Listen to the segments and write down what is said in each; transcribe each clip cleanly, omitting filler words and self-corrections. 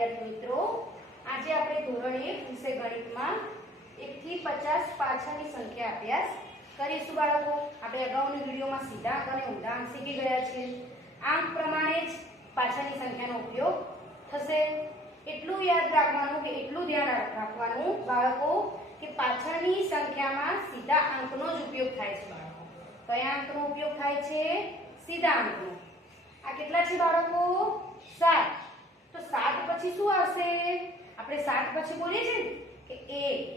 વિદ્યાર્થી મિત્રો, આજે આપણે ધોરણ 1 વિષય ગણિતમાં 1 થી 50 પાછળની સંખ્યા અભ્યાસ કરીશું બાળકો। આપણે અગાઉની વિડિયોમાં સીધા અંક અને ઊંધા અંક શીખી ગયા છીએ। આંક પ્રમાણે જ પાછળની સંખ્યાનો ઉપયોગ થશે। એટલું યાદ રાખવાનું કે એટલું ધ્યાન રાખવાનું બાળકો કે પાછળની સંખ્યામાં સીધા અંકનો જ ઉપયોગ થાય છે બાળકો। કયા અંકનો ઉપયોગ થાય છે? સીધા અંકનો। આ કેટલા છે બાળકો? 7। તો 7 પછી શું આવશે? આપણે 7 પછી બોલીએ છીએ કે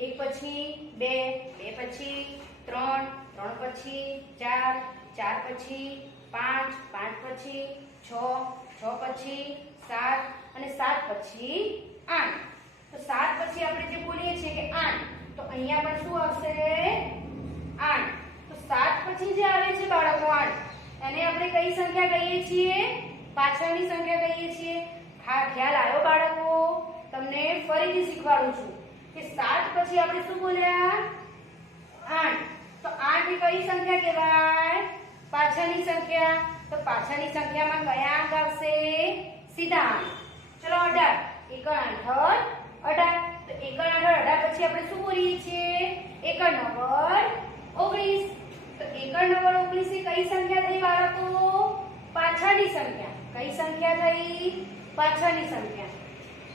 1 પછી 2 પછી 3 પછી 4 પછી 5 પછી 6 પછી 7 અને 7 પછી 8। તો 7 પછી આપણે જે બોલીએ છીએ કે 8, તો અહીંયા પણ શું આવશે? 8। તો 7 પછી જે આવે છે બાળકો 8, એને આપણે કઈ સંખ્યા કહીએ છીએ? પાછળની સંખ્યા કહીએ છીએ। ખ્યાલ આવ્યો બાળકો? તમને ફરીથી શીખવાડું છું કે 7 પછી આપણે શું બોલ્યા? 8। તો 8 એ કઈ સંખ્યા કહેવાય? પાછળની સંખ્યા। તો પાછળની સંખ્યામાં કયા અંક આવશે? સીધા અંક। ચલો 18। 1 8 18। તો 1 8 18 પછી આપણે શું બોલીએ છીએ? 1 9 19। તો 1 9 19 એ કઈ સંખ્યા થઈ બાળકો? પાછળની સંખ્યા। કઈ સંખ્યા થઈ? પાછળની સંખ્યા।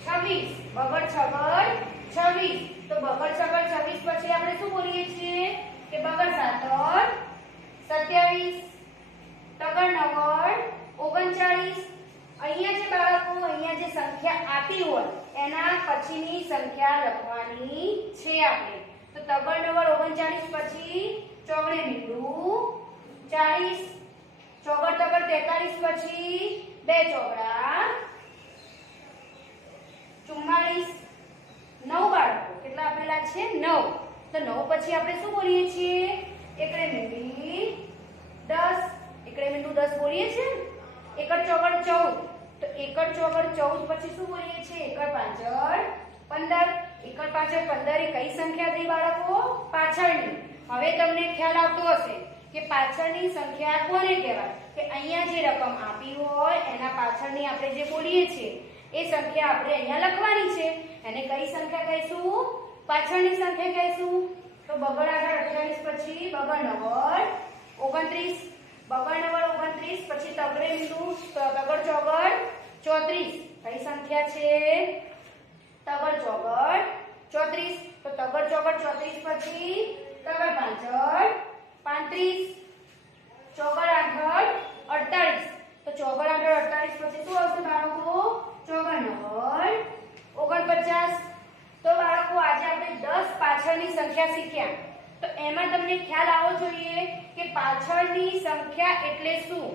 26 બગડ છગડ 26। તો બગડ છગડ 26 પછી આપણે શું બોલીએ છીએ કે બગડ 7 27, તગડ 9 39। અહીંયા જે બાળકો અહીંયા જે સંખ્યા આપી હોય એના પછીની સંખ્યા લખવાની છે આપણે। તો તગડ 9 39 પછી ચોગડે મીંડું 40, ચોગડ તગડ 43 પછી 2 ચોગડા 44। 9 બાળકો કેટલા આપેલા છે? 9। તો 9 પછી આપણે શું બોલીએ છીએ? એકડે મીંડી 10, એકડે મીંડું 10 બોલીએ છીએ। એકડ ચોગડ 14। તો એકડ ચોગડ 14 પછી શું બોલીએ છીએ? એકડ પાંચડ 15। એકડ પાંચડ 15 એ કઈ સંખ્યા થઈ બાળકો? પાછળની। હવે તમને ખ્યાલ આવતો હશે કે પાછળની સંખ્યા કોને કહેવાય? કે અહીંયા જે રકમ આપી હોય એના પાછળની આપણે જે બોલીએ છીએ એ સંખ્યા આપણે અહીંયા લખવાની છે। એને કઈ સંખ્યા કહીશું? પાછળની સંખ્યા કહીશું। તો બગડ 28 પછી બગડ 9 29, બગડ 9 29 પછી તગડે મીંડું તગડ ચોગડ 34। કઈ સંખ્યા છે? તગડ ચોગડ 34। તો તગડ ચોગડ 34 પછી તગડ પાંચડ 35, ચોગડ 8 48। તો ચોગડ 8 48 પછી શું આવશે બાળકો? ચોગડ 9 49। તો બાળકો આજે આપણે 10 પાછળની સંખ્યા શીખ્યા। તો એમાં તમને ખ્યાલ આવવો જોઈએ કે પાછળની સંખ્યા એટલે શું?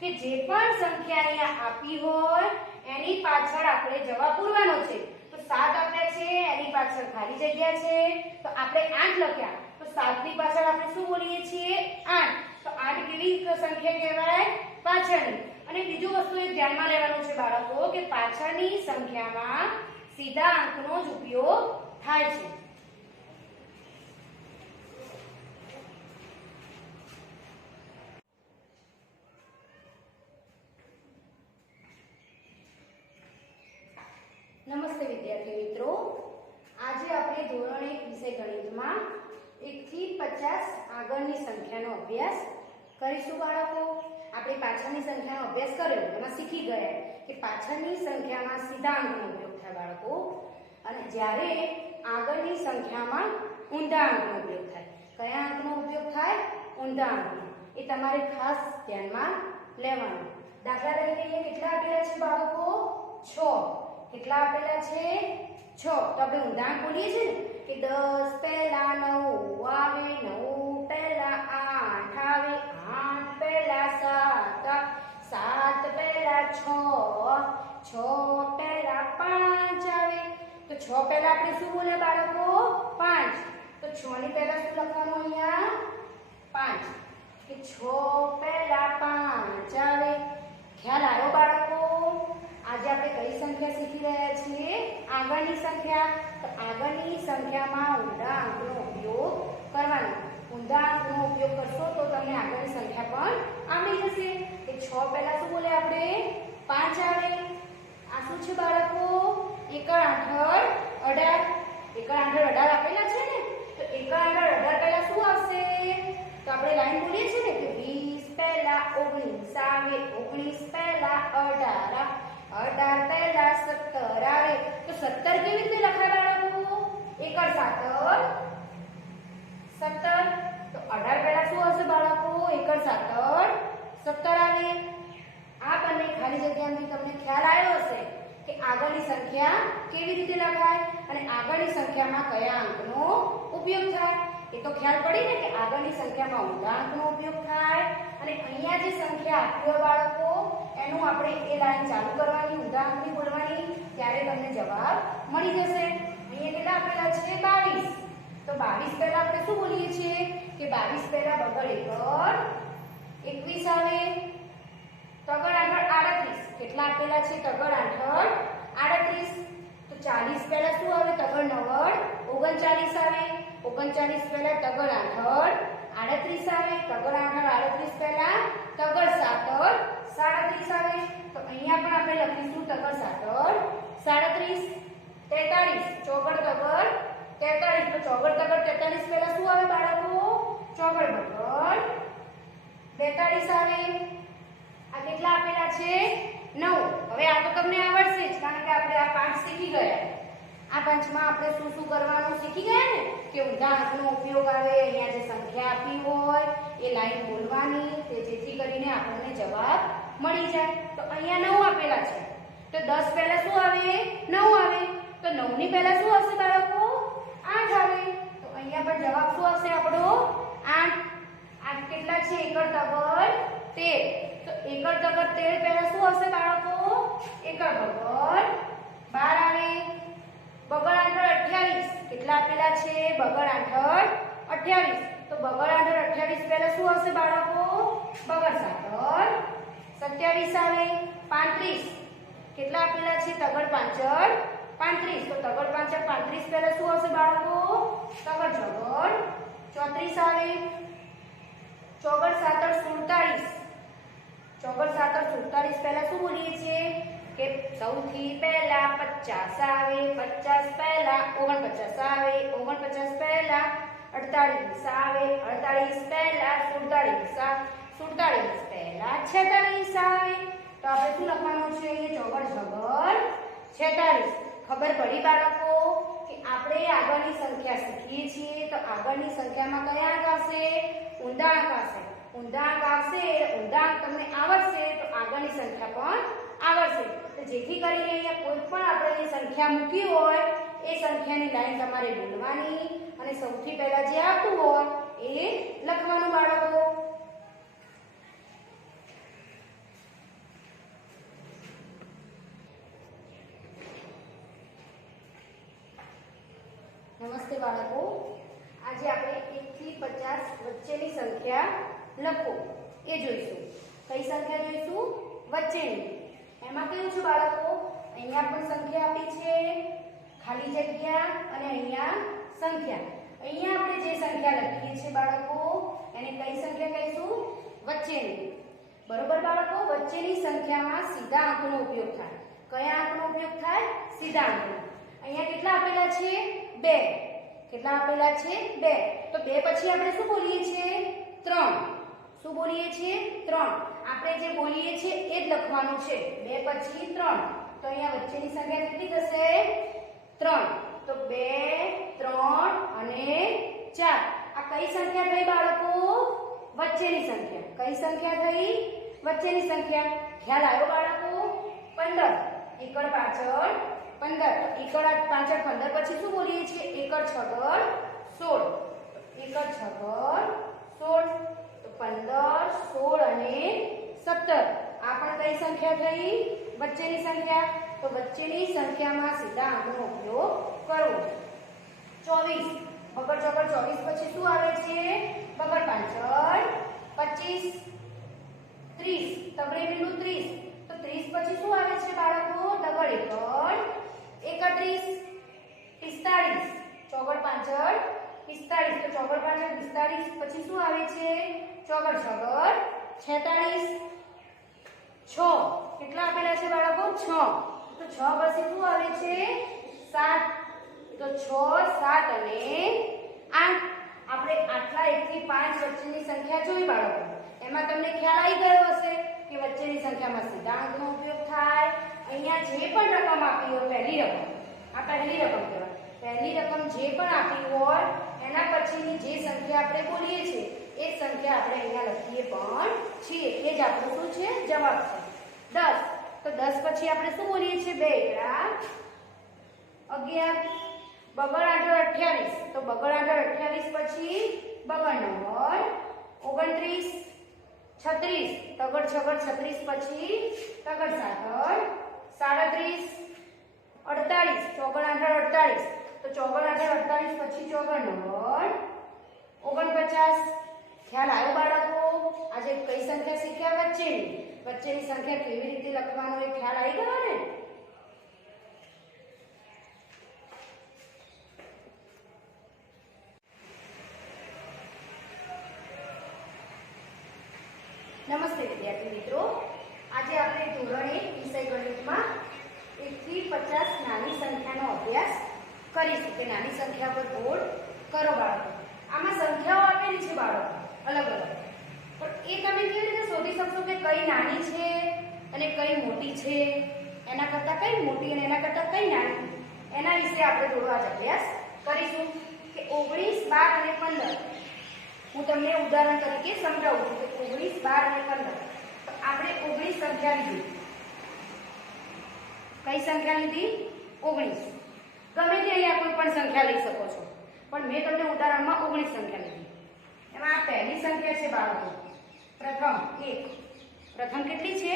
કે જે પણ સંખ્યા અહીંયા આપી હોય એની પાછળ આપણે જવાબ પૂરવાનો છે। તો 7 આપ્યા છે એની પાછળ ખાલી જગ્યા છે તો આપણે 8 લખ્યા। તો 7 ની પાછળ આપણે શું બોલીએ છીએ? 8। તો 8 કેવી સંખ્યા કહેવાય? પાછળની। અને બીજું વસ્તુ એ ધ્યાનમાં લેવાનું છે બાળકો કે પાછળની સંખ્યામાં સીધા અંકનો જ ઉપયોગ થાય છે। નમસ્તે વિદ્યાર્થી મિત્રો, આજે આપણે ધોરણ 1 વિષય ગણિતમાં 1 થી 50 આગળની સંખ્યાનો અભ્યાસ કરીશું બાળકો। આપણે પાછળની સંખ્યાનો અભ્યાસ કર્યો એમાં શીખી ગયા કે પાછળની સંખ્યામાં સીધા અંકનો ઉપયોગ થાય બાળકો, અને જ્યારે આગળની સંખ્યામાં ઊંધા અંકનો ઉપયોગ થાય। કયા અંકનો ઉપયોગ થાય? ઊંધા અંકનો। એ તમારે ખાસ ધ્યાનમાં લેવાનું। દાખલા તરીકે અહીંયા કેટલા આપેલા છે બાળકો? 6। કેટલા આપેલા છે? 6। તો આપણે ઊંધા અંક બોલીએ છીએ ને કે 10 પહેલા 9 આવે, 9 પહેલા 8 આવે, 8 પહેલા 7 પહેલા 6 પહેલા 5 આવે। તો 6 પહેલા આપણે શું બોલ્યા બાળકો? 5। તો 6 ની પહેલા શું લખવાનું અહીંયા? 5। કે 6 પહેલા 5 આવે। ખ્યાલ આવ્યો બાળકો? આજે આપણે કઈ સંખ્યા શીખી રહ્યા છીએ? આગળની સંખ્યા। તો આગળની સંખ્યામાં ઊંધા અંકનો ઉપયોગ કરવાનો। ઊંધા અંકનો ઉપયોગ કરશો તો તમને આગળની સંખ્યા પણ આવડી જશે। કે 6 પહેલા શું બોલે આપણે? 5 આવે। આ શું છે બાળકો? એકડ આઠડ 18 એકડ આઠડ 18 આપેલા છે ને, તો એકડ આઠડ 18 પહેલા શું આવશે? તો આપણે લાઈન બોલીએ છીએ ને કે 20 પહેલા 19 આવે, 19 પહેલા 18, 18 પહેલા 17 આવે. તો 17 કેવી રીતે લખાય બાળકો? એકડ સાતડ 17. તો 18 પહેલા શું હશે બાળકો? એકડ સાતડ 17 આવે. આ બંને ખાલી જગ્યામાંથી તમને ખ્યાલ આવ્યો હશે કે આગળની સંખ્યા કેવી રીતે લખાય અને આગળની સંખ્યામાં કયા અંકનો ઉપયોગ થાય. એ તો ખ્યાલ પડી ને કે આગળની સંખ્યામાં ઊંધા અંકનો ઉપયોગ થાય અને અહીંયા જે સંખ્યા આપી હોય બાળકો એનું આપણે એ લાઈન ચાલુ કરવાની, ઊંધા અંકની બોલવાની, ત્યારે તમને જવાબ મળી જશે. અહીંયા કેટલા આપેલા છે? 22. તો 22 પહેલા આપણે શું બોલીએ છીએ કે 22 પહેલા બગડ એકડ 21 આવે. તગડ આઠડ 38. કેટલા આપેલા છે? તગડ આઠડ 38. તો 40 પહેલા શું આવે? તગડ નવડ 39 આવે. 39 પહેલા તગડ આઠડ 38 આવે. તગડ આઠડ 38 પહેલા તગડ સાતડ 37 આવે. તો અહીંયા પણ આપણે લખીશું તગડ સાતડ 37. 43. ચોગડ તગડ 43. તો ચોગડ તગડ 43 પહેલા શું આવે બાળકો? ચોગડ બગડ 42 આવે. આ કેટલા આપેલા છે? 9. હવે આ તો તમને આવડશે જ કારણ કે આપણે આ પાંચ શીખી ગયા. આ પંચમાં આપણે શું શું કરવાનું શીખી ગયા ને કે ઊંધા અંકનો ઉપયોગ આવે, અહીંયા જે સંખ્યા આપી હોય એ લાઈન બોલવાની, તે જેથી કરીને આપણને જવાબ મળી જાય. તો અહીંયા 9 આપેલા છે. તો 10 પહેલા શું આવે? 9 આવે. તો 9 ની પહેલા શું હશે બાળકો? 8 આવે. તો અહીંયા પણ જવાબ શું હશે આપણો? 8. 8 કેટલા છે? એકડ તગડ 13. તો એકડ તગડ 13 પહેલા શું હશે બાળકો? એકડ બગડ 12 આવે. બગડ આઠડ 28. કેટલા આપેલા છે? બગડ આઠડ 28. તો બગડ આઠડ 28 પહેલા શું હશે બાળકો? બગડ સાતડ 27 આવે. 35. કેટલા આપેલા છે? તગડ પાંચડ 35. તો તગડ પાંચડ 35 પહેલા શું હશે બાળકો? તગડ જગડ 34 આવે. ચોગડ સાતડ 47. ચોગડ સાતડ 47 પહેલા શું બોલીએ છીએ કે સૌથી પહેલા 50 આવે. 50 પહેલા 49 આવે. 49 પહેલા 48 આવે. 48 પહેલા 47 47 પહેલા 46 આવે. તો આપણે શું લખવાનું છે? ચોગડ જગડ 46. ખબર પડી બાળકો કે આપણે આગળની સંખ્યા શીખીએ છીએ તો આગળની સંખ્યામાં કયા અંક આવશે? ઊંધા અંક આવશે. ઊંધા અંક આવશે, ઊંધા અંક તમને આવડશે તો આગળની સંખ્યા પણ આવડશે. તો જેથી કરીને અહીંયા કોઈ પણ આપણે સંખ્યા મૂકી હોય એ સંખ્યાની લાઈન તમારે બોલવાની અને સૌથી પહેલા જે આવતું હોય એ લખવાનું બાળકો. નમસ્તે બાળકો. આજે આપણે 1 થી 50 વચ્ચેની સંખ્યા લખો એ જોઈશું. કઈ સંખ્યા જોઈશું? વચ્ચેની. એમાં કેવું છે બાળકો? અહીંયા પણ સંખ્યા આપી છે, ખાલી જગ્યા અને અહીંયા સંખ્યા. અહીંયા આપણે જે સંખ્યા લખીએ છીએ બાળકો એને કઈ સંખ્યા કહીશું? વચ્ચેની. બરોબર બાળકો? વચ્ચેની સંખ્યામાં સીધા અંકનો ઉપયોગ થાય. કયા અંકનો ઉપયોગ થાય? સીધા અંકનો. અહીંયા કેટલા આપેલા છે? 2. કેટલા આપેલા છે? 2. તો 2 પછી આપણે શું બોલીએ છીએ? 3. શું બોલીએ છીએ? 3. આપણે જે બોલીએ છીએ એ જ લખવાનું છે. 2 પછી 3. તો અહીંયા વચ્ચેની સંખ્યા કેટલી થશે? 3. તો 2 3 અને 4. આ કઈ સંખ્યા થઈ બાળકો? વચ્ચેની સંખ્યા. કઈ સંખ્યા થઈ? વચ્ચેની સંખ્યા. ખ્યાલ આવ્યો બાળકો? 15. એકડ પાછળ 15. એકડ પાછળ 15 પછી શું બોલીએ છીએ? એકડ છગડ 16. એકડ છગડ 16. તો 15 16 અને 17. આ પણ કઈ સંખ્યા થઈ? વચ્ચેની સંખ્યા. તો વચ્ચેની સંખ્યામાં સીધા અંકનો ઉપયોગ કરવો. 24. બગડ ચોગડ 24 પછી શું આવે છે? બગડ પાછળ 25. 30. તગડે પેલું 30. તો 30 પછી શું આવે છે બાળકો? તગડ એકડ 31. 45. ચોગડ પાછળ 45. તો ચોગડ પાછળ 45 પછી શું આવે છે? ચોગડ છગડ 46. 6. કેટલા આપેલા છે બાળકો? 6. તો તો 6 પછી શું આવે છે 7 તો 6 7 અને 8 આપણે આટલા 1 થી 5 વચ્ચેની સંખ્યા જોઈ બાળકો એમાં તમને ખ્યાલ આવી ગયો હશે કે વચ્ચેની સંખ્યામાં સિદ્ધાંતનો ઉપયોગ થાય અહીંયા જે પણ રકમ આપી હોય પહેલી રકમ આ પહેલી રકમ કહેવાય પહેલી રકમ જે પણ આપી હોય એના પછીની જે સંખ્યા આપણે બોલીએ છીએ એ સંખ્યા આપણે અહીંયા લખીએ પણ છીએ એ જ આપણો શું છે જવાબ છે 10 તો 10 પછી આપણે શું બોલીએ છીએ 2 એકડા 11 બગડ 8 28 તો બગડ 8 28 પછી બગડ 9 29 36 તગડ છગડ 36 પછી તગડ 67 37 48 ચોગડ 8 48 તો ચોગડ 8 48 પછી ચોગડ 9 49 ખ્યાલ આવ્યો બાળકો આજે કઈ સંખ્યા શીખ્યા વચ્ચેની સંખ્યા કેવી રીતે લખવાનો એ ખ્યાલ આવી ગયો ને નમસ્તે વિદ્યાર્થી મિત્રો આજે આપણે ધોરણ 1 વિષય ગણિતમાં 1 થી 50 નાની સંખ્યાનો અભ્યાસ કરીશું કે નાની સંખ્યા પર બોર્ડ કરો બાળકો આમાં સંખ્યાઓ આપેલી છે બાળકો અલગ અલગ પણ એ તમે કેવી રીતે શોધી શકશો કે કઈ નાની છે અને કઈ મોટી છે એના કરતાં કઈ મોટી અને એના કરતાં કઈ નાની એના વિશે આપણે થોડો આજ અભ્યાસ કરીશું કે 19 12 અને 15 હું તમને ઉદાહરણ તરીકે સમજાવું છું કે 19 12 અને 15 તો આપણે 19 સંખ્યા લીધી કઈ સંખ્યા લીધી 19 ગમે તે અહીંયા કોઈ પણ સંખ્યા લઈ શકો છો પણ મેં તમને ઉદાહરણમાં 19 સંખ્યા લીધી એમાં આ પહેલી સંખ્યા છે બાળકો પ્રથમ 1 પ્રથમ કેટલી છે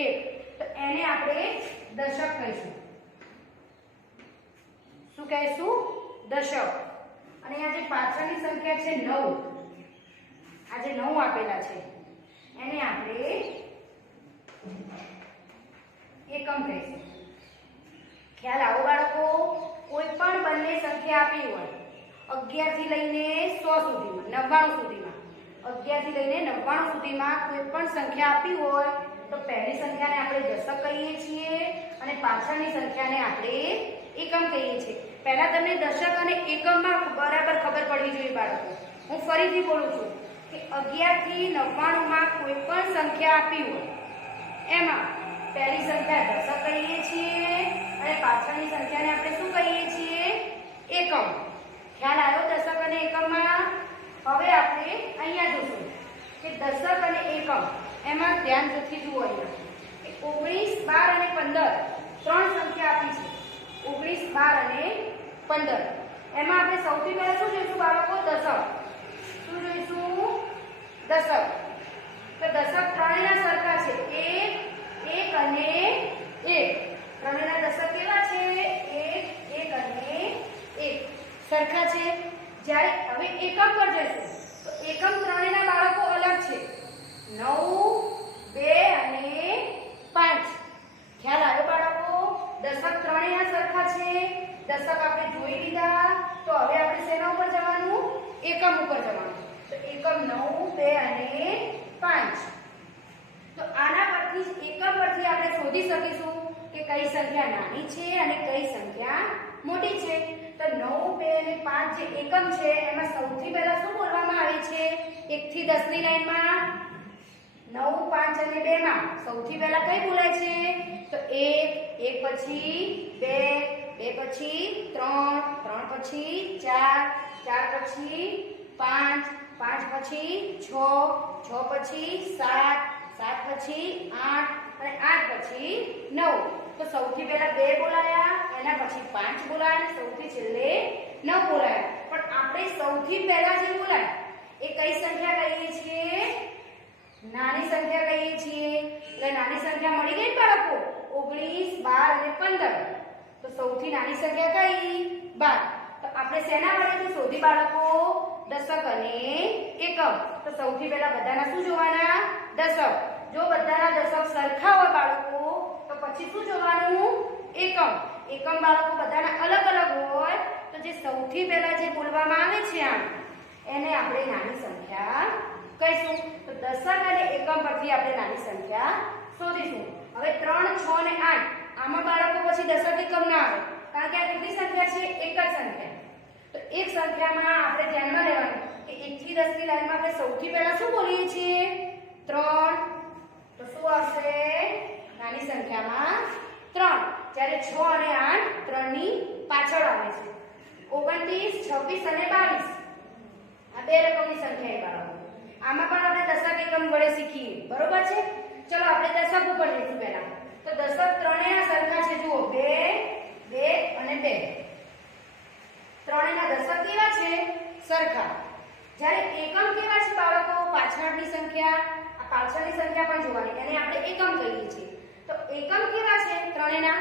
1 તો એને આપણે દશક કહીશું શું કહીશું દશક અને આ જે પાછળની સંખ્યા છે 9 આ જે 9 આપેલા છે એને આપણે એકમ કહીશું ખ્યાલ આવો બાળકો કોઈ પણ બંને સંખ્યા આપી હોય 11 થી લઈને 100 સુધીમાં 99 સુધીમાં 11 થી લઈને 99 સુધીમાં કોઈ પણ સંખ્યા આપી હોય તો પહેલી સંખ્યાને આપણે દશક કહીએ છીએ અને પાછળની સંખ્યાને આપણે એકમ કહીએ છીએ પહેલા તમને દશક અને એકમમાં બરાબર ખબર પડવી જોઈએ બાળકો હું ફરીથી બોલું છું કે 11 થી 99 માં કોઈ પણ સંખ્યા આપી હોય એમાં પહેલી સંખ્યા દશક કહીએ છીએ અને પાછળની સંખ્યાને આપણે શું કહીએ છીએ એકમ ખ્યાલ આવ્યો દશક અને એકમમાં હવે આપણે અહીંયા જોશું કે દશક અને એકમ એમાં ધ્યાનથી જુઓ અહીંયા કે 19 12 અને 15 ત્રણ સંખ્યા આપી છે 19 12 અને 15 એમાં આપણે સૌથી પહેલા શું જોઈશું બાળકો દશક શું જોઈશું દશક તો દશક ત્રણેયના સરખા છે 1 1 અને 1 ત્રણેયના દશક કેવા છે 1 1 અને 1 સરખા છે જ્યારે હવે એકમ પર જઈશું તો એકમ ત્રણેયના બાળકો અલગ છે 9 2 અને 5 ખ્યાલ આવ્યો બાળકો દશક ત્રણેયના સરખા છે દશક આપણે જોઈ લીધા તો હવે આપણે શેના ઉપર જવાનું એકમ ઉપર જવાનું તો એકમ 9 2 અને 5 તો આના પરથી એકમ પરથી આપણે શોધી શકીશું કે કઈ સંખ્યા નાની છે અને કઈ સંખ્યા મોટી છે તો 9 2 અને 5 જે એકમ છે એમાં સૌથી પહેલા શું બોલવામાં આવે છે 1 થી 10 ની લાઈનમાં 9 5 અને 2 માં સૌથી પહેલા કઈ બોલાય છે તો 1 1 પછી 2 2 પછી 3 3 પછી 4 4 પછી 5 5 પછી 6 6 પછી 7 7 પછી 8 અને 8 પછી 9 તો સૌથી પહેલા 2 બોલાયા એના પછી 5 બોલાયા અને સૌથી છેલ્લે 9 બોલાયા પણ આપણે સૌથી પહેલા જે બોલાય એ કઈ સંખ્યા કહીએ છીએ નાની સંખ્યા કહીએ છીએ એટલે નાની સંખ્યા મળી ગઈ બાળકો 19 12 અને 15 તો સૌથી નાની સંખ્યા કઈ 12 તો આપણે શેના વડે શોધી બાળકો દશક અને એકમ તો સૌથી પહેલા બધાના શું જોવાના દશક જો બધાના દશક સરખા હોય બાળકો તો પછી શું જોવાનું એકમ એકમ બાળકો બધાના અલગ અલગ હોય તો જે સૌથી પહેલા જે બોલવામાં આવે છે આમ એને આપણે નાની સંખ્યા કહીશું તો દશક અને એકમ પરથી આપણે નાની સંખ્યા શોધીશું હવે 3 6 અને 8 આમાં બાળકો પછી દશક એકમ ના આવે, કારણ કે આ કેટલી સંખ્યા છે? એક જ સંખ્યા. તો એક સંખ્યામાં આપણે ધ્યાનમાં લેવાનું કે 1 થી 10 ની લાઈનમાં આપણે સૌથી પહેલા શું બોલીએ છીએ? 3. તો શું આવશે? નાની સંખ્યામાં 3. જ્યારે 6 અને 8 3 ની પાછળ આવે છે. 29, 26 અને 22 આ બે રકમની સંખ્યા બાળકો. આમાં પણ આપણે દશક એકમ વડે શીખીએ, બરોબર છે? ચલો આપણે દશક ઉપર જઈશું પહેલા. તો દશક ત્રણેયના સરખા છે. જુઓ 2, 2 અને 2. ત્રણેયના દશક કેવા છે? સરખા. જ્યારે એકમ કેવા છે બાળકો? પાછળની સંખ્યા, આ પાછળની સંખ્યા પણ જોવાની, એને આપણે એકમ કહીએ છીએ. તો એકમ કેવા છે? ત્રણેયના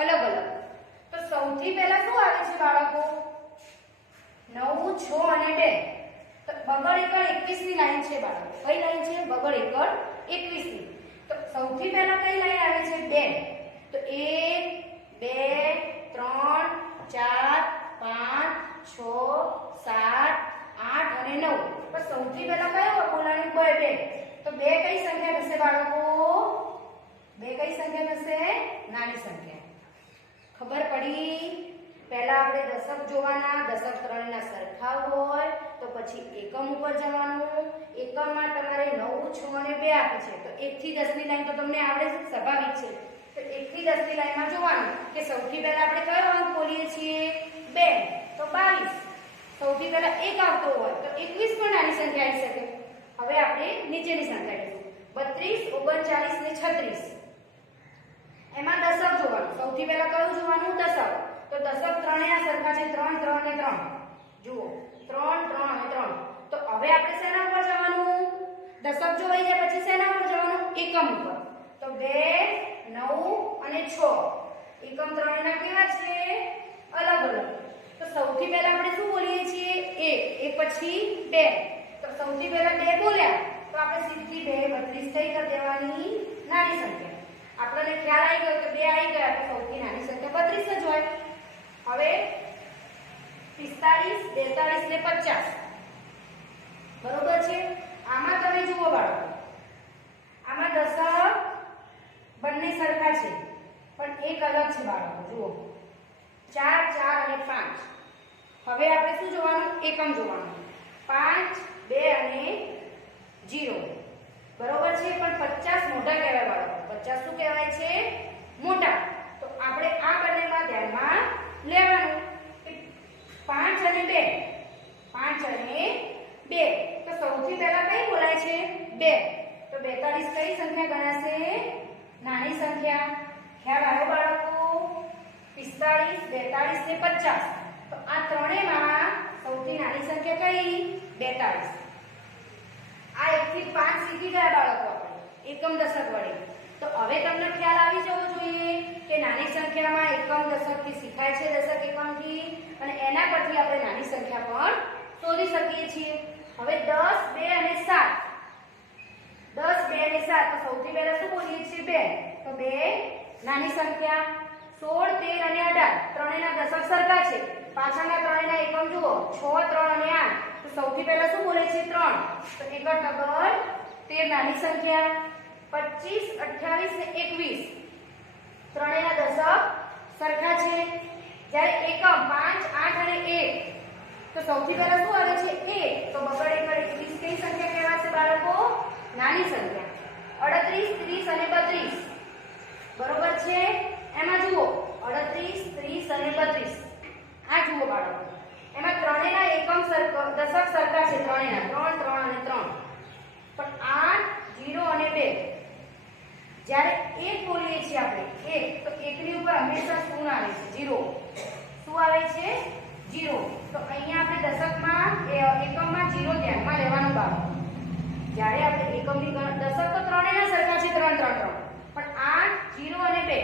અલગ અલગ. તો સૌથી પહેલા શું આવે છે બાળકો? 9, 6 અને 2. તો બગડ એકડ 21 ની લાઈન છે બાળકો. કઈ લાઈન છે? બગડ એકડ 21 ની. તો સૌથી પહેલા કઈ લાઈન આવે છે? 2. તો 1, 2, 3, 4, 5, 6, 7, 8 અને 9. તો સૌથી પહેલા કયો બોલાણી? 2. તો 2 કઈ સંખ્યા થશે બાળકો? 2 કઈ સંખ્યા થશે? નાની સંખ્યા. ખબર પડી? પહેલા આપણે દશક જોવાના. દશક ત્રણેયના સરખા હોય તો પછી એકમ ઉપર જવાનું. એકમમાં તમારે 9, 6 અને 2 આપી છે. તો 1 થી 10 ની લાઈન તો તમને આવડે છે, સ્વાભાવિક છે. તો 1 થી 10 ની લાઈનમાં જોવાનું કે સૌથી પહેલા આપણે કયો અંક બોલીએ છીએ? 2. તો 22. સૌથી પહેલા 1 આવતો હોય તો 21 પણ નાની સંખ્યા આવી શકે. હવે આપણે નીચેની સંખ્યા લઈશું. 32, 39 ને 36. એમાં દશક જોવાનું. સૌથી પહેલા કયું જોવાનું? દશક. તો દશક ત્રણેયના સરખા છે. 3, 3 અને 3. જુઓ 3, 3 અને 3. તો હવે આપણે શેના ઉપર જવાનું? દશક જોઈ જાય પછી શેના ઉપર જવાનું? એકમ ઉપર. તો 2, 9 અને 6. એકમ ત્રણેયના કેવા છે? અલગ અલગ. તો સૌથી પહેલા આપણે શું બોલીએ છીએ? 1. પછી 2. તો સૌથી પહેલા 2 બોલ્યા તો આપણે સીધી 2 32 થઈ કરી દેવાની નાની સંખ્યા. આપણને ખ્યાલ આવી ગયો કે 2 આવી ગયા તો સૌથી નાની સંખ્યા 32 જ હોય. હવે 45, 42 ને 50. બરોબર છે? આમાં તમે જુઓ બાળકો, આમાં દશક બંને સરખા છે પણ એક અલગ છે બાળકો. જુઓ 4, 4 અને 5. હવે આપણે શું જોવાનું? એકમ જોવાનું. 5, 2 અને 0. બરોબર છે? પણ 50 મોટા કહેવાય બાળકો. 50 શું કહેવાય છે? મોટા. તો આપણે આ બંનેમાં ધ્યાનમાં લેવાનું કે 5 અને 2. 5 અને 2. તો સૌથી પહેલા કઈ બોલાય છે? 2. તો 42 કઈ સંખ્યા ગણાશે? નાની સંખ્યા. ખ્યાલ આવ્યો બાળકો? 45, 42 ને 50. તો આ ત્રણેયમાં સૌથી નાની સંખ્યા કઈ? 42. આ 1 થી 5 શીખી ગયા બાળકો આપણે એકમ દશક વડે. તો હવે તમને ખ્યાલ આવી જવો જોઈએ કે નાની સંખ્યામાં એકમ દશકથી શીખાય છે, દશક એકમથી, અને એના પરથી આપણે નાની સંખ્યા પણ શોધી શકીએ છીએ. હવે 10, 2 અને 7. 10, 2 અને 7. તો સૌથી પહેલા શું બોલીએ છીએ? 2. તો 2 નાની સંખ્યા. 16, 13 અને 18. ત્રણેયના દશક સરખા છે. પાછળના ત્રણેયના એકમ જુઓ 6, 3 અને 8. તો સૌથી પહેલા શું બોલે છે? 3. તો એકડ નગર 13 નાની સંખ્યા. 25, 28 ને 21. ત્રણેયના દશક સરખા છે. જ્યારે એકમ 5, 8 અને 1. તો સૌથી પહેલા શું આવે છે? 1. તો બગડ એકડ 21 કઈ સંખ્યા કહેવાશે બાળકો? નાની સંખ્યા. 38, 30 અને 32. બરોબર છે? એમાં જુઓ 38, 30 અને 32. આ જુઓ બાળકો, એમાં ત્રણેયના એકમ દશક સરખા છે. ત્રણેયના 3, 3 અને 3. પણ 8, 0 અને 2. જ્યારે 1 બોલીએ છીએ આપણે 1, તો 1 ની ઉપર હંમેશા શું આવે છે? 0. શું આવે છે? 0. તો અહીંયા આપણે દશકમાં એકમમાં 0 ધ્યાનમાં લેવાનું બાળકો. જ્યારે આપણે એકમની દશક તો ત્રણેયના સરખા છે. 3, 3, 3. પણ 8, 0 અને 2.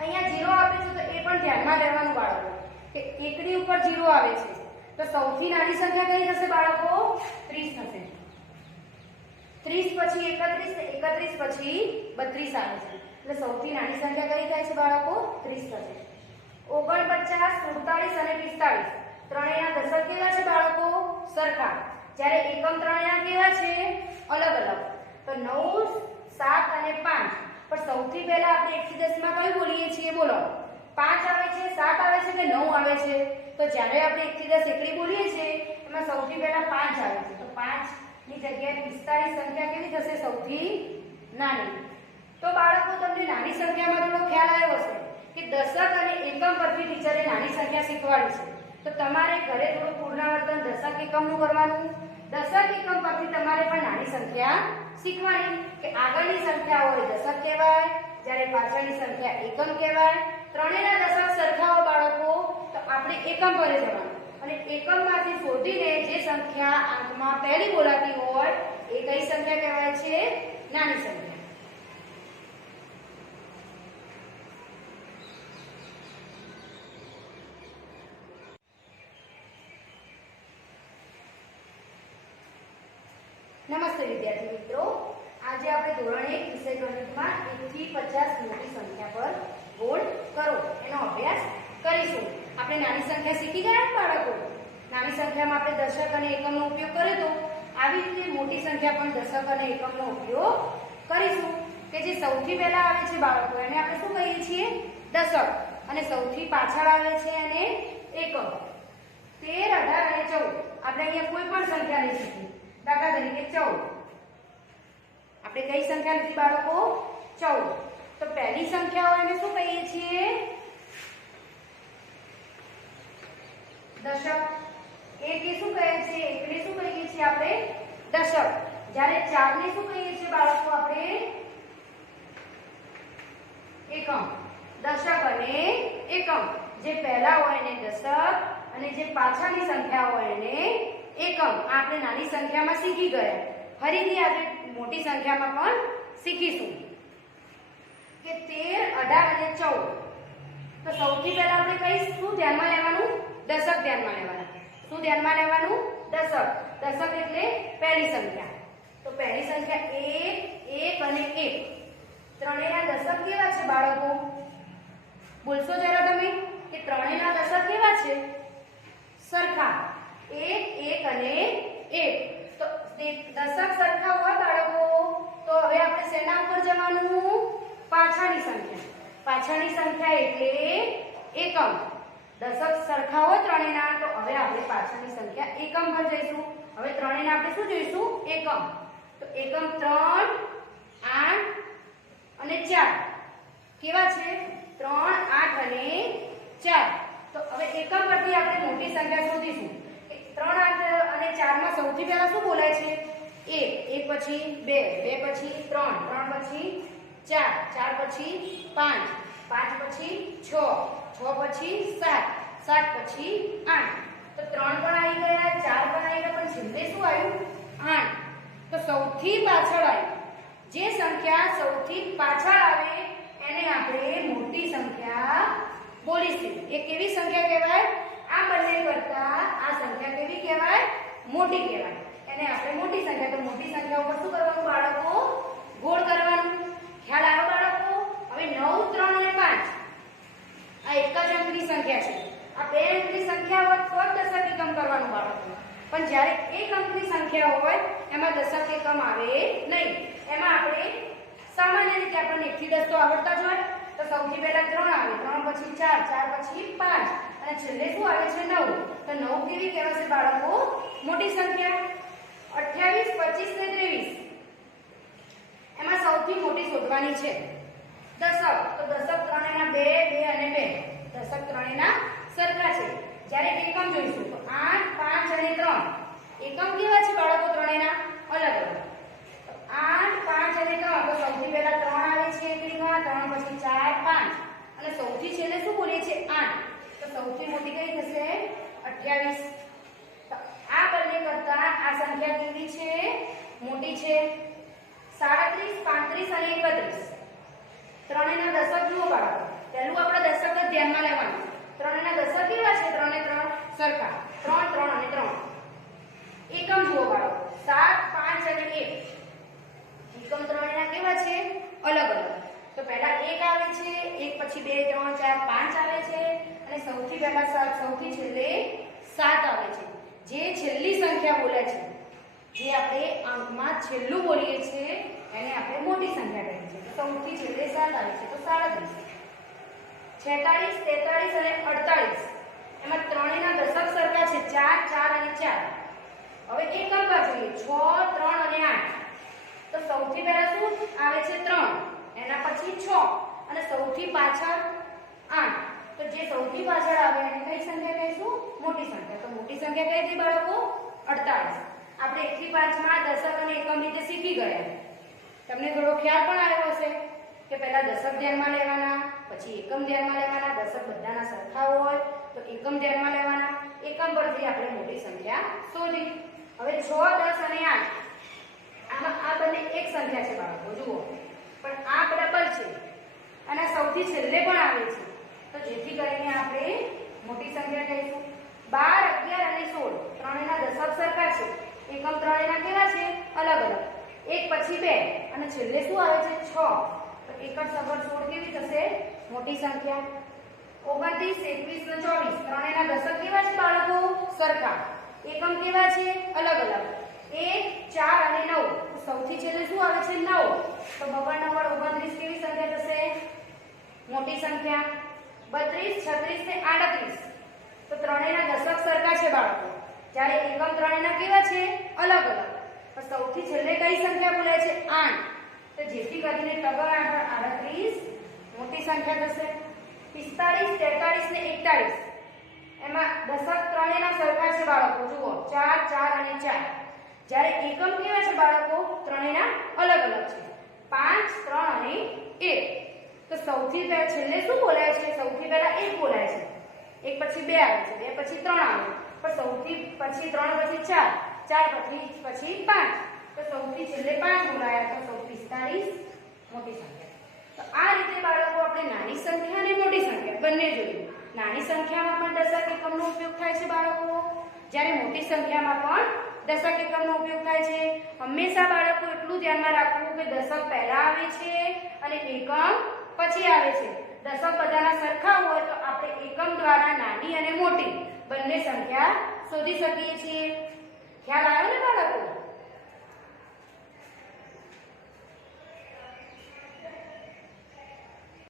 અહીંયા 0 આપીશું તો એ પણ ધ્યાનમાં લેવાનું બાળકો કે 1 ની ઉપર 0 આવે છે. તો સૌથી નાની સંખ્યા કઈ થશે બાળકો? 30 થશે. 30 પછી 31 ને 31 પછી 32 આવે છે. એટલે સૌથી નાની સંખ્યા કઈ થાય છે બાળકો? 30 થશે. 49, 47 અને 45. ત્રણેયના દશક કેવા છે બાળકો? સરખા. જ્યારે એકમ ત્રણેયના કેવા છે? અલગ અલગ. તો 9, 7 અને 5. પણ સૌથી પહેલા આપણે 1 થી 10 માં કયું બોલીએ છીએ? બોલો. 5 આવે છે, 7 આવે છે કે 9 આવે છે? તો જ્યારે આપણે 1 થી 10 એકલી બોલીએ છીએ એમાં સૌથી પહેલા 5 આવે છે. તો 5 ની જગ્યાએ 45 સંખ્યા કેવી થશે? સૌથી નાની. તો બાળકો તમને નાની સંખ્યામાં થોડો ખ્યાલ આવ્યો હશે કે દશક અને એકમ પરથી ટીચરે નાની સંખ્યા શીખવાડી છે. તો તમારે ઘરે થોડું પુનરાવર્તન દશક એકમનું કરવાનું. દશક એકમ પરથી તમારે પણ નાની સંખ્યા શીખવાની કે આગળની સંખ્યા હોય દશક કહેવાય, જ્યારે પાછળની સંખ્યા એકમ કહેવાય. ત્રણેયના દશક સરખા હોય બાળકો તો આપણે એકમ પર જવાનું અને એકમમાંથી શોધીને જે સંખ્યા આંકમાં પહેલી બોલાતી હોય એ કઈ સંખ્યા કહેવાય છે? નાની સંખ્યા. નમસ્તે વિદ્યાર્થી મિત્રો, આજે આપણે ધોરણ 1 વિષય ગણિતમાં 1 થી 50 મોટી સંખ્યા પર ગોળ કરો એનો અભ્યાસ કરીશું. આપણે નાની સંખ્યા શીખી ગયા ને બાળકો? નાની સંખ્યામાં આપણે દશક અને એકમનો ઉપયોગ કર્યો તો આવી રીતે મોટી સંખ્યા પણ દશક અને એકમનો ઉપયોગ કરીશું કે જે સૌથી પહેલા આવે છે બાળકો એને આપણે શું કહીએ છીએ? દશક. અને સૌથી પાછળ આવે છે અને એકમ. 13, 18 અને 14 આપણે અહીંયા કોઈ પણ સંખ્યા લઈ શકીએ. દાખલા તરીકે 14. આપણે કઈ સંખ્યા લીધી બાળકો? 14. તો પહેલી સંખ્યા હોય એને શું કહીએ છીએ? દશક. એક એ શું કહે છે? એકને શું કહીએ છીએ આપણે? દશક. જ્યારે 4 ને શું કહીએ છીએ બાળકો આપણે? એકમ. દશક અને એકમ. જે પહેલા હોય એને દશક અને જે પાછળની સંખ્યા હોય એને એકમ. આપણે નાની સંખ્યામાં શીખી ગયા. ફરીથી આજે મોટી સંખ્યામાં પણ શીખીશું કે 13, 18 અને 14. તો સૌથી પહેલા આપણે કઈ શું ધ્યાનમાં લેવાનું? દશક ધ્યાનમાં લેવાના. શું ધ્યાનમાં લેવાનું? દશક. દશક એટલે પહેલી સંખ્યા. તો પહેલી સંખ્યા 1, 1 અને 1. ત્રણેયના દશક કેવા છે બાળકો? બોલશો જરા તમે કે ત્રણેયના દશક કેવા છે? સરખા. 1, 1 અને 1. તો દશક સરખા હોય બાળકો તો હવે આપણે શેના ઉપર જવાનું? પાછળની સંખ્યા. પાછળની સંખ્યા એટલે એકમ. દશક સરખા હોય ત્રણેયના તો હવે આપણે પાછળની સંખ્યા એકમ પર જઈશું. હવે ત્રણેયના આપણે શું જોઈશું? એકમ. તો એકમ 3, 8 અને 4 કેવા છે? 3, 8 અને 4. તો હવે એકમ પરથી આપણે મોટી સંખ્યા શોધીશું. 3, 8 અને 4 માં સૌથી પહેલા શું બોલાય છે? 1, 1 પછી 2, 2 પછી 3, 3 પછી 4, 4 પછી 5, 5 પછી 6, 6 પછી 7, 7 પછી 8. તો 3 પણ આવી ગયા, 4 પણ આવી ગયા, પણ છેલ્લે શું આવ્યું? 8. તો સૌથી પાછળ આવી જે સંખ્યા સૌથી પાછળ આવે એને આપણે મોટી સંખ્યા બોલીશું. એ કેવી સંખ્યા કહેવાય? આ બંને કરતા આ સંખ્યા કેવી કહેવાય? મોટી કહેવાય. એને આપણે મોટી સંખ્યા. તો મોટી સંખ્યા ઉપર શું કરવાનું બાળકો? ગોળ કરવાનું. ખ્યાલ આવ્યો બાળકો? હવે 9, 3 અને 5 આ એક જ અંકની સંખ્યા છે. આ બે અંકની સંખ્યા હોય તો જ દશક એકમ કરવાનું બાળકો. પણ જ્યારે એક અંકની સંખ્યા હોય એમાં દશક એકમ આવે નહીં. એમાં આપણે સામાન્ય રીતે આપણને 1 થી 10 તો આવડતા જ હોય. તો સૌથી પહેલા 3 આવે, 3 પછી 4, 4 પછી 5 અને છેલ્લે શું આવે છે? 9. તો 9 કેવી કહેવાશે બાળકો? મોટી સંખ્યા. 28, 25 ને 23 એમાં સૌથી મોટી શોધવાની છે દશક. તો દશક ત્રણેયના 2, 2 અને 2. દશક ત્રણેયના સરખા છે. જ્યારે એકમ જોઈશું તો 8, 5 અને 3. એકમ કેવા છે બાળકો? ત્રણેયના અલગ અલગ. 8, 5 અને 3. તો સૌથી પહેલા 3 આવે છે એકલીમાં, 3 પછી 4, 5 અને સૌથી છેલ્લે શું બોલીએ છીએ? 8. તો સૌથી મોટી કઈ થશે? 28. તો આ બંને કરતા આ સંખ્યા કેવી છે? મોટી છે. 37, 35 અને 31. ત્રણેયના દશક જુઓ બાળકો. પહેલું આપણે દશક જ ધ્યાનમાં લેવાનું. ત્રણેયના દશક કેવા છે? 3 ને 3 સરખા. 3, 3 અને 3. એકમ જુઓ બાળકો. 7, 5 અને 1. એકમ ત્રણેયના કેવા છે? અલગ અલગ. તો પહેલા 1 આવે છે, 1 પછી 2, 3, 4, 5 આવે છે અને સૌથી પહેલા 7, સૌથી છેલ્લે 7 આવે છે. જે છેલ્લી સંખ્યા બોલે છે, જે આપણે અંકમાં છેલ્લું બોલીએ છીએ એને આપણે મોટી સંખ્યા કહીએ છીએ. સૌથી છેલ્લે આવે છે તો 37, 46, 43 અને 48 એમાં ત્રણેયના દશક સરખા છે 4, 4 અને 4. હવે એકમ પર જોઈએ 6, 3 અને 8. તો સૌથી પહેલા શું આવે છે 3, એના પછી 6 અને સૌથી પાછળ 8. તો જે સૌથી પાછળ આવે એને કઈ સંખ્યા કહીશું? મોટી સંખ્યા. તો મોટી સંખ્યા કઈ હતી બાળકો? 48. આપણે 1 થી 5 માં દશક અને એકમ રીતે શીખી ગયા. તમને થોડો ખ્યાલ પણ આવ્યો હશે કે પહેલા દશક ધ્યાનમાં લેવાના, પછી એકમ ધ્યાનમાં લેવાના. દશક બધાના સરખા હોય તો એકમ ધ્યાનમાં લેવાના. એકમ પરથી આપણે મોટી સંખ્યા શોધી. હવે 6, 10 અને 8 આમાં આ બંને એક સંખ્યા છે બાળકો, જુઓ. પણ આ ડબલ છે અને સૌથી છેલ્લે પણ આવે છે. તો જેથી કરીને આપણે મોટી સંખ્યા કહીશું. 12, 11 અને 16 ત્રણેયના દશક સરખા છે. એકમ ત્રણેયના કેવા છે? અલગ અલગ. એક પછી 2 અને છેલ્લે શું આવે છે? 6. તો 1 સબર 16 કેવી થશે? મોટી સંખ્યા. 29, 21 અને 24 ત્રણેયના દશક કેવા છે બાળકો? સરખા. એકમ કેવા છે? અલગ અલગ. 1, 4 અને 9. તો સૌથી છેલ્લે શું આવે છે? 9. તો 9 9 29 કેવી સંખ્યા થશે? મોટી સંખ્યા. 32, 36 ને 38 તો ત્રણેયના દશક સરખા છે બાળકો, જ્યારે એકમ ત્રણેયના કેવા છે? અલગ અલગ. પણ સૌથી છેલ્લે કઈ સંખ્યા બોલાય છે? 8. તો જેથી કરીને ટગર 38 મોટી સંખ્યા થશે. 45, 43 ને 41 એમાં દશક ત્રણેયના સરખા છે બાળકો, જુઓ 4, 4 અને 4. જ્યારે એકમ કેવા છે બાળકો? ત્રણેયના અલગ અલગ છે. 5, 3 અને 1. તો સૌથી પહેલા છેલ્લે શું બોલાય છે? સૌથી પહેલા 1 બોલાય છે. 1 પછી 2 આવે છે, 2 પછી 3 આવે. પણ સૌથી પછી 3 પછી 4, 4 પછી 5. તો સૌથી છેલ્લે 5 બોલાયા તો 45 મોટી સંખ્યા. તો આ રીતે બાળકો આપણે નાની સંખ્યા અને મોટી સંખ્યા બંને જોયું. નાની સંખ્યામાં પણ દશક એકમનો ઉપયોગ થાય છે બાળકો, જ્યારે મોટી સંખ્યામાં પણ દશક એકમનો ઉપયોગ થાય છે. હંમેશા બાળકો એટલું ધ્યાનમાં રાખવું કે દશક પહેલા આવે છે અને એકમ પછી આવે છે. દશક બધાના સરખા હોય તો આપણે એકમ દ્વારા નાની અને મોટી બંને સંખ્યા શોધી શકીએ છીએ. ખ્યાલ આવ્યો ને બાળકો?